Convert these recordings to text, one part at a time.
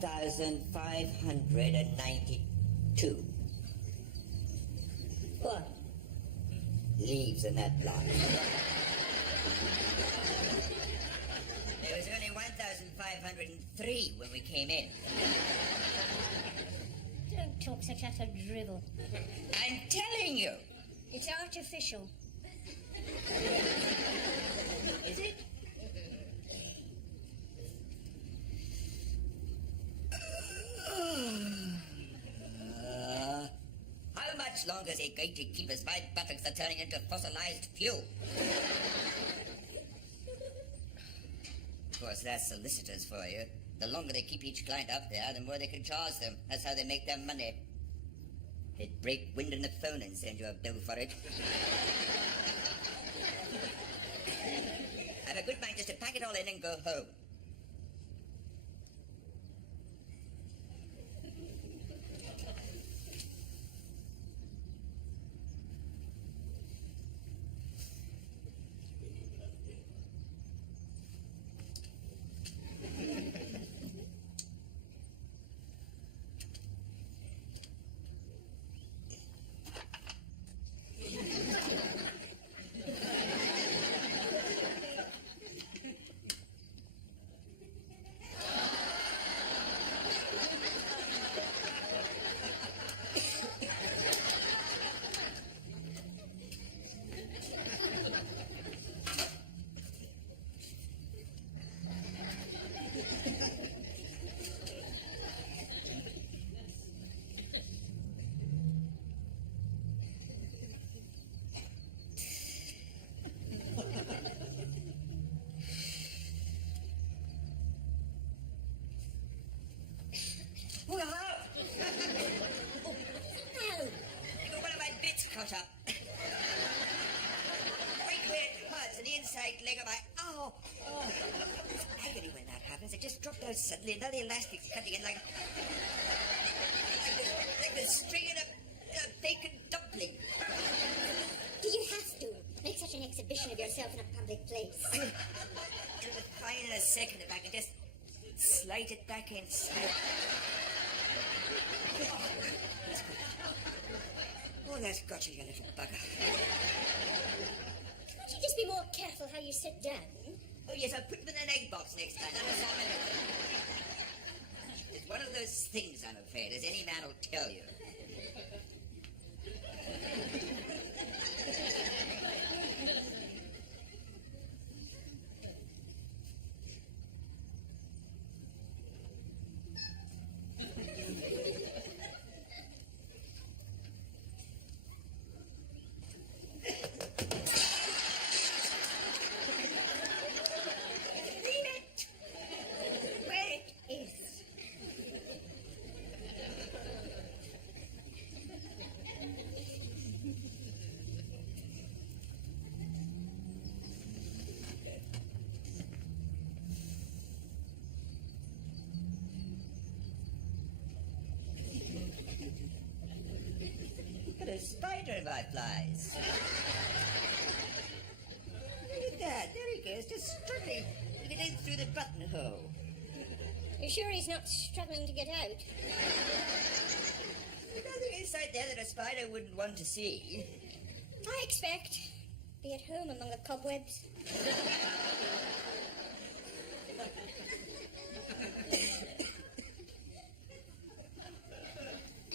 1,592. What? Leaves in that block. There was only 1,503 when we came in. Don't talk such utter drivel. I'm telling you. It's artificial. Is it? How much longer is it going to keep us? My buttocks are turning into fossilized fuel. Of course, that's solicitors for you. The longer they keep each client up there, the more they can charge them. That's how they make their money. They'd break wind in the phone and send you a bill for it. I have a good mind just to pack it all in and go home. Cut up. Right where it hurts, and the inside leg of my... Oh! It's agony when that happens. It just dropped out suddenly, and now the elastic's cutting in like the string in a bacon dumpling. Do you have to make such an exhibition of yourself in a public place? It was fine in a second if I can just slide it back inside. Oh, that's got you, you little bugger. Can't you just be more careful how you sit down? Oh, yes, I'll put them in an egg box next time. That'll solve it. It's one of those things, I'm afraid, as any man will tell you. Got a spider in my flies. Look at that. There he goes, just struggling to get in through the buttonhole. You sure he's not struggling to get out? There's nothing inside there that a spider wouldn't want to see. I expect. Be at home among the cobwebs.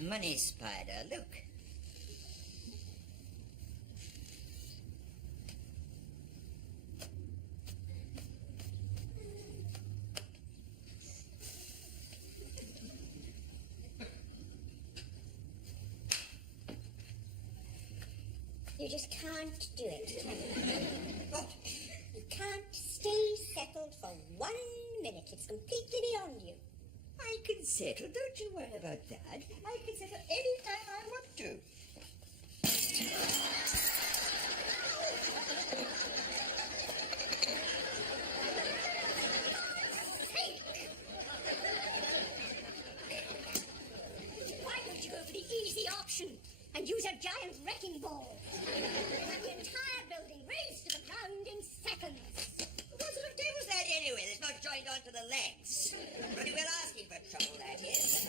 Money spider, look. You just can't do it. What? You can't stay settled for 1 minute. It's completely beyond you. I can settle, don't you worry about that. I can settle any time I want to. Why don't you go for the easy option and use a giant wrecking ball? Have the entire building razed to the ground in seconds. What sort of day was that Anyway, it's not joined onto the legs. Pretty well asking for trouble, that is.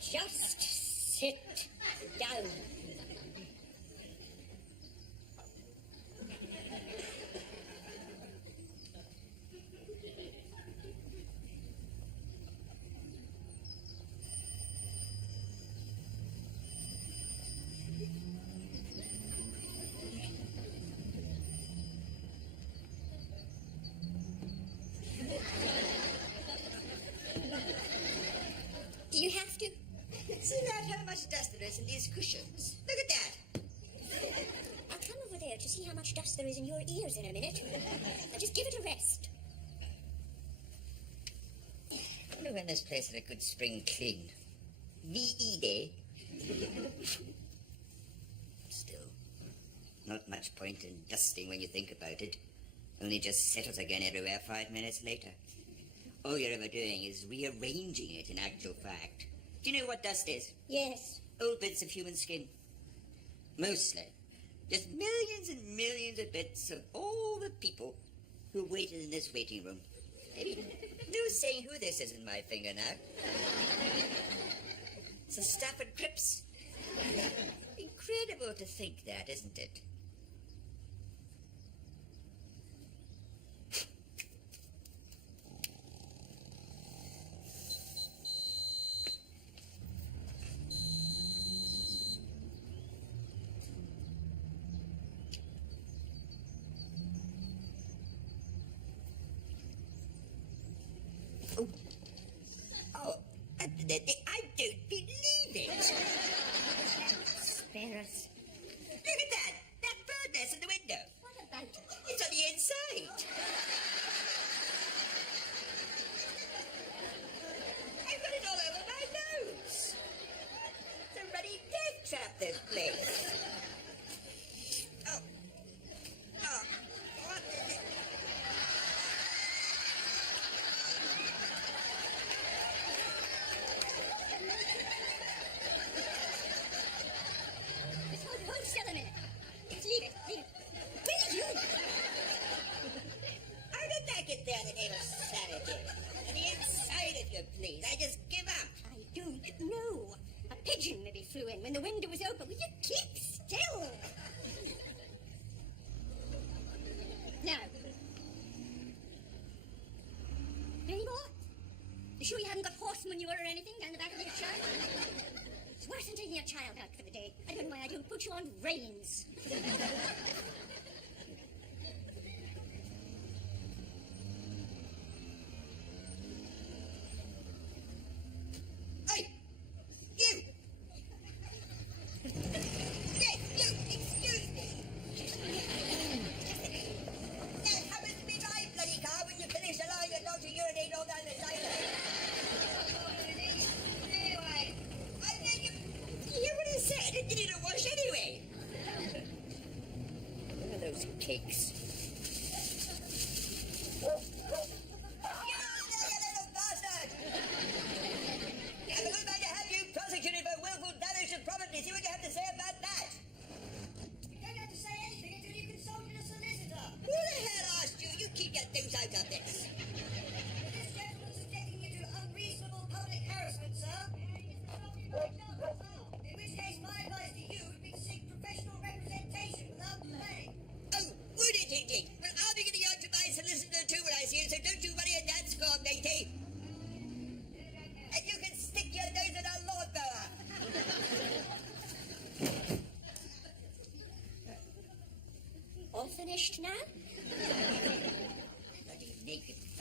Just sit down. Do you have to? See that, how much dust there is in these cushions? Look at that. I'll come over there to see how much dust there is in your ears in a minute. Now just give it a rest. I wonder when this place had a good spring clean. VE day. Still, not much point in dusting when you think about it. Only just settles again everywhere 5 minutes later. All you're ever doing is rearranging it in actual fact. Do you know what dust is? Yes. Old bits of human skin. Mostly. Just millions and millions of bits of all the people who waited in this waiting room. No saying who this is in my finger now. It's a Stafford Cripps. Incredible to think that, isn't it? I don't believe it. Spare us. Look at that. That bird nest in the window. What about it? It's on the inside. I've got it all over my nose. It's a ruddy death trap, this place. Oh. Oh. What is it? Hold still a minute. Just leave it. Leave it. Will you? How did that get there in the name of sanity? On the inside, if you please. I just give up. I don't know. A pigeon maybe flew in when the window was open. Will you keep still? Now. Any more? You sure you haven't got horse manure or anything down the back of your shirt? It's worse than taking a child out for the day. I don't know why I don't put you on reins. Hey! You! Yes, you! Excuse me! That happens to be my bloody car when you finish allowing your dog to urinate all down the side of it. Anyway, I think you hear what he said?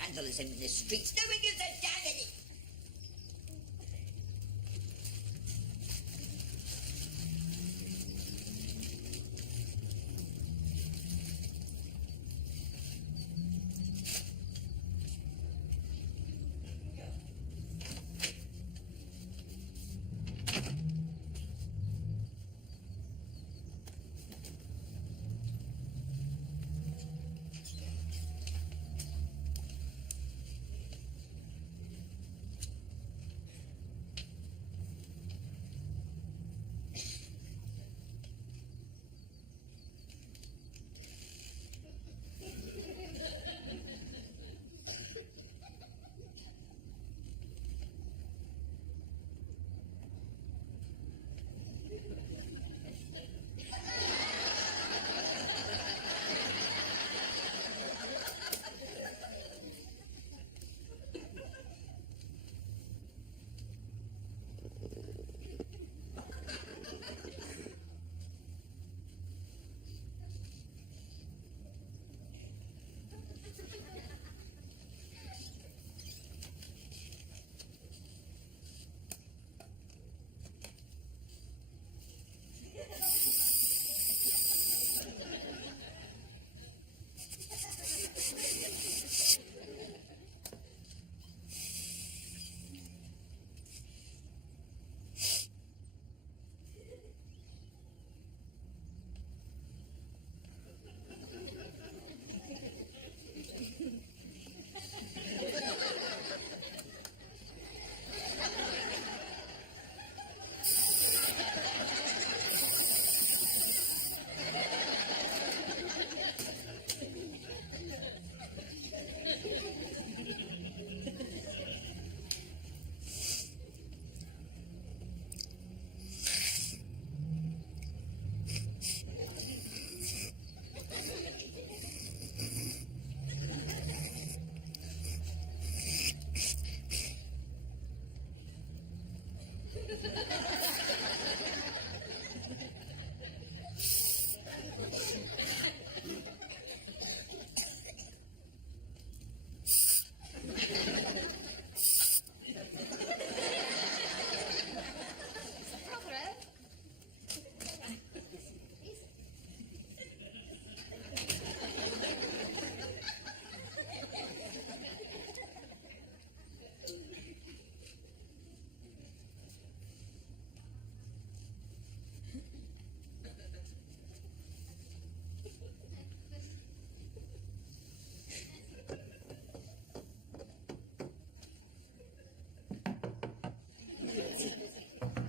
vandalism in the streets. No one gives a damn any.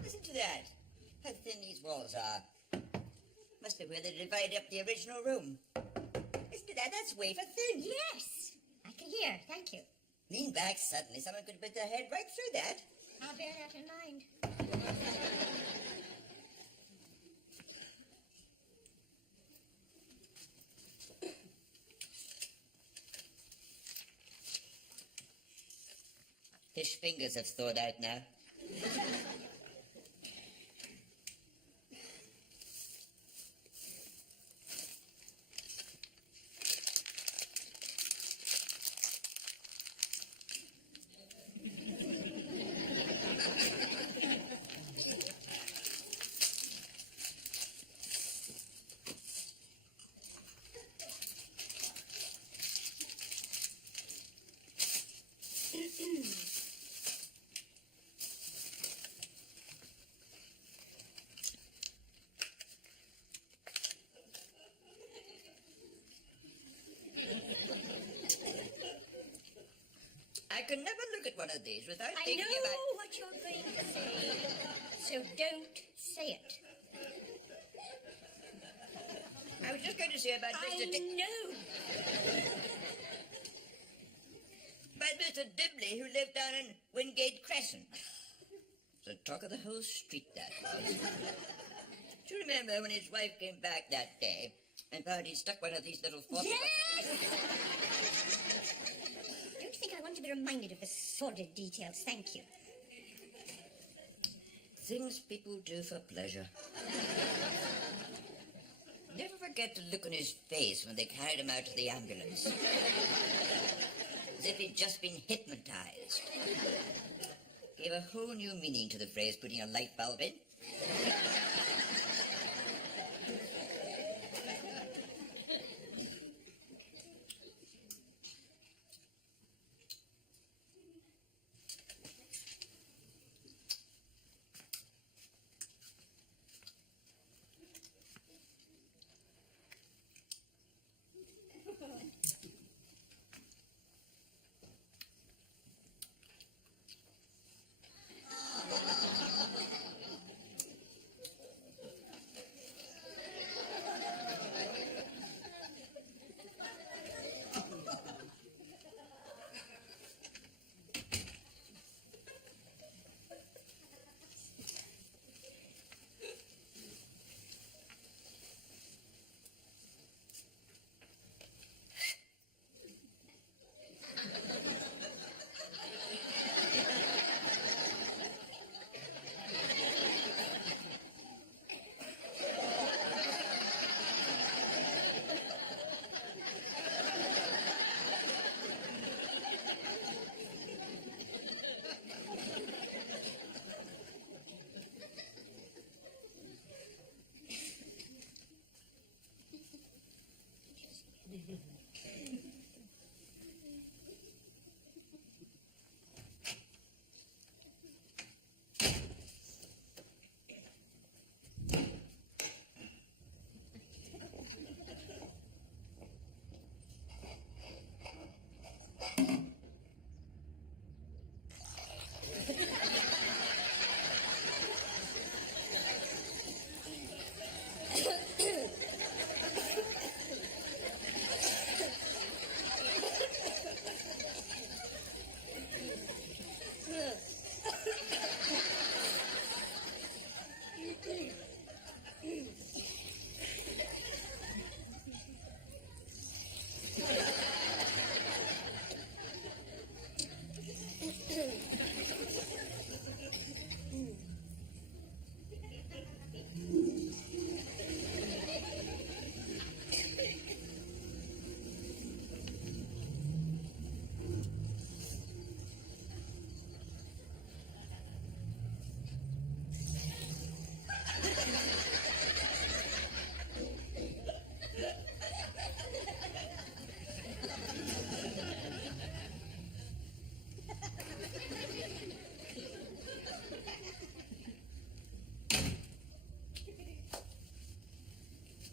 Listen to that. How thin these walls are. Must be where they divided up the original room. Listen to that. That's wafer thin. Yes, I can hear. Thank you. Lean back suddenly. Someone could put their head right through that. I'll bear that in mind. His fingers have thawed out now. I can never look at one of these without I thinking know about... what you're going to say, so don't say it. I was just going to say about Mr. know. About Mr. Dibley, who lived down in Wingate Crescent. The talk of the whole street, that was. Do you remember when his wife came back that day and found he'd stuck one of these little... Yes! Don't think I want to be reminded of the sordid details, thank you. Things people do for pleasure. Never forget the look on his face when they carried him out to the ambulance. As if he'd just been hypnotized. Gave a whole new meaning to the phrase putting a light bulb in.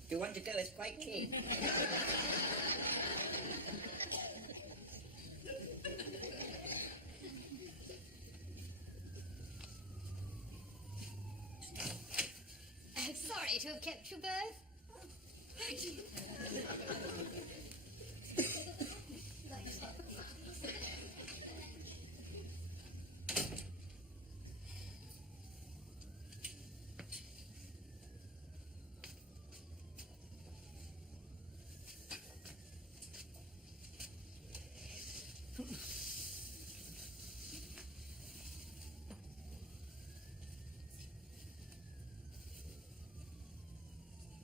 If you want to go, it's quite keen. I'm sorry to have kept you both.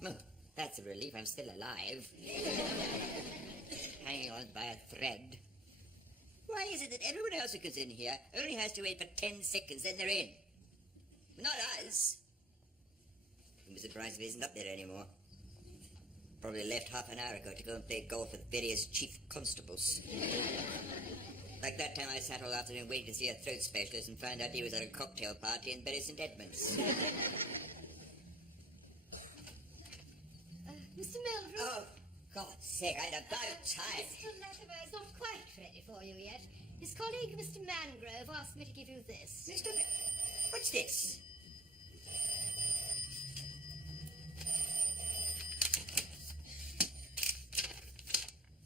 Well, that's a relief. I'm still alive. Hanging on by a thread. Why is it that everyone else who goes in here only has to wait for 10 seconds, then they're in? Not us. I'm surprised if he isn't up there anymore. Probably left half an hour ago to go and play golf with various chief constables. Like that time I sat all afternoon waiting to see a throat specialist and found out he was at a cocktail party in Bury St. Edmunds. Mr. Mildred? Oh, God's sake, I'd about time. Mr. Latimer is not quite ready for you yet. His colleague, Mr. Mangrove, asked me to give you this. What's this?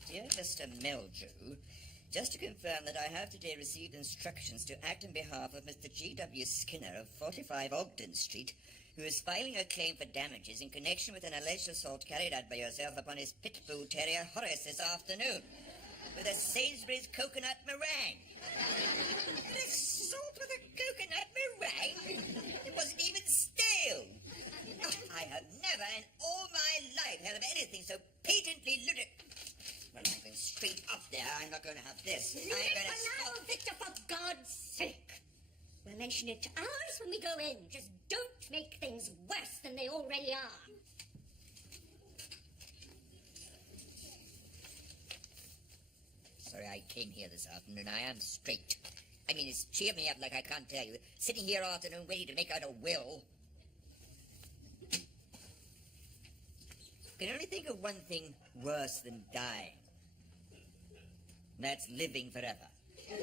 Dear Mr. Meldrew, just to confirm that I have today received instructions to act on behalf of Mr. G.W. Skinner of 45 Ogden Street, who is filing a claim for damages in connection with an alleged assault carried out by yourself upon his pit bull terrier Horace this afternoon, with a Sainsbury's coconut meringue. An assault with a coconut meringue? It wasn't even stale. I have never in all my life heard of anything so patently ludicrous. Well, I'm going straight up there. I'm not going to have this. Leave I'm it gonna for now, stop. Victor, for God's sake. We'll mention it to ours when we go in. Just don't make things worse than they already are. Sorry I came here this afternoon. I am straight. I mean, it's cheered me up like I can't tell you. Sitting here all afternoon waiting to make out a will. I can only think of one thing worse than dying. And that's living forever. I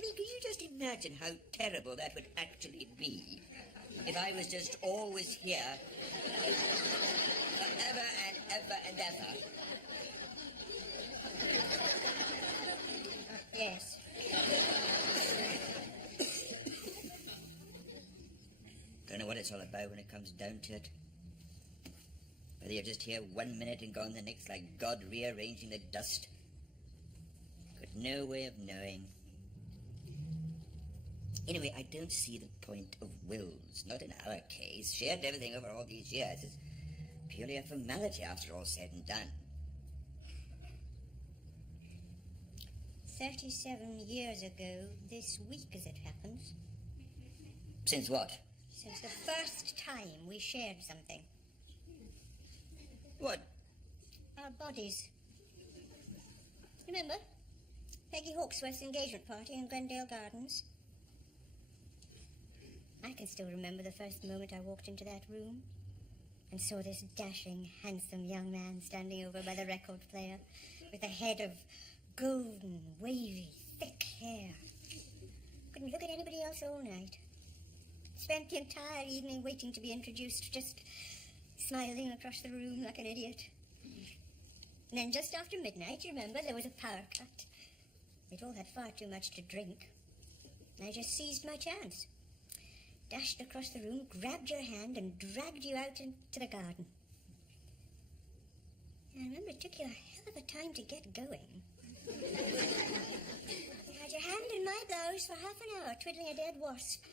mean, can you just imagine how terrible that would actually be if I was just always here forever and ever and ever? Yes. Don't know what it's all about when it comes down to it. Whether you're just here 1 minute and gone the next like God rearranging the dust. Got no way of knowing. Anyway, I don't see the point of wills. Not in our case. Shared everything over all these years. It's purely a formality after all said and done. 37 years ago, this week as it happens. Since what? Since the first time we shared something. What? Our bodies. Remember? Peggy Hawksworth's engagement party in Glendale Gardens. I can still remember the first moment I walked into that room and saw this dashing, handsome young man standing over by the record player with a head of golden, wavy, thick hair. Couldn't look at anybody else all night. Spent the entire evening waiting to be introduced, just smiling across the room like an idiot. And then just after midnight, you remember, there was a power cut. They'd all had far too much to drink. I just seized my chance. Dashed across the room, grabbed your hand, and dragged you out into the garden. I remember it took you a hell of a time to get going. You had your hand in my blouse for half an hour, twiddling a dead wasp.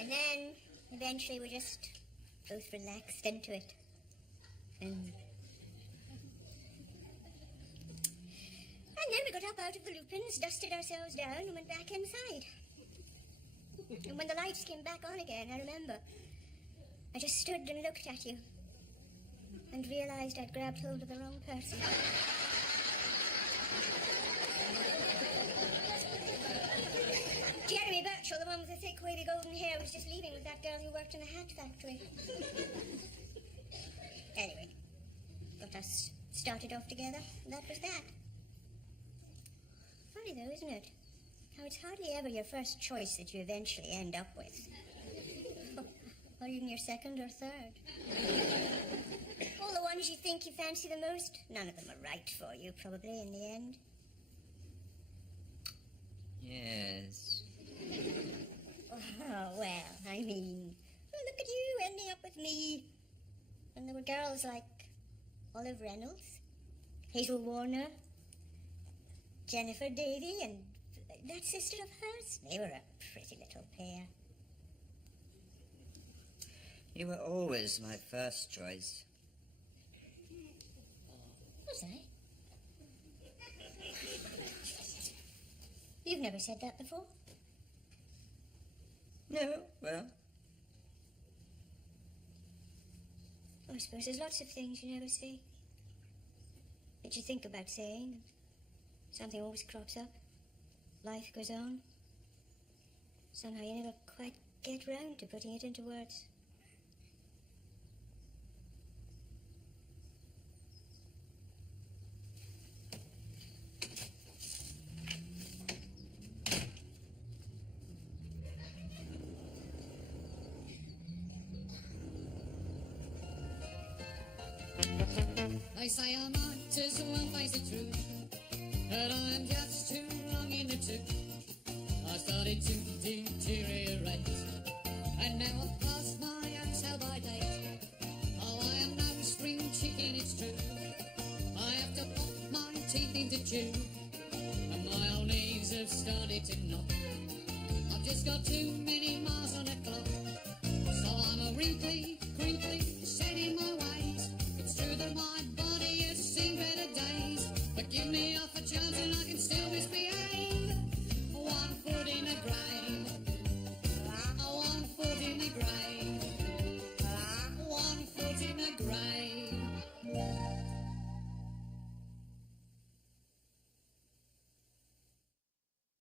And then, eventually, we just both relaxed into it. And then we got up out of the lupins, dusted ourselves down, and went back inside. And when the lights came back on again, I remember, I just stood and looked at you and realized I'd grabbed hold of the wrong person. Jeremy Birchall, the one with the thick, wavy golden hair, was just leaving with that girl who worked in the hat factory. Anyway, got us started off together, and that was that. Funny though, isn't it? How it's hardly ever your first choice that you eventually end up with. Or even your second or third. All the ones you think you fancy the most, none of them are right for you, probably, in the end. Yes. Oh, well, I mean, look at you ending up with me. And there were girls like Olive Reynolds, Hazel Warner, Jennifer Davy, and that sister of hers. They were a pretty little pair. You were always my first choice. Was I? You've never said that before. No, well. I suppose there's lots of things you never say that you think about saying. Something always crops up. Life goes on. Somehow you never quite get round to putting it into words. They say I might as well face the truth, but I'm just too wrong in the tooth. I started to deteriorate, and now I've passed my own sell-by date. Oh, I am no spring chicken, it's true. I have to pop my teeth into chew, and my old knees have started to knock. I just got too many miles on the clock. So I'm a wrinkly, crinkly, set in my ways. It's true that my body has seen better days, but give me half a chance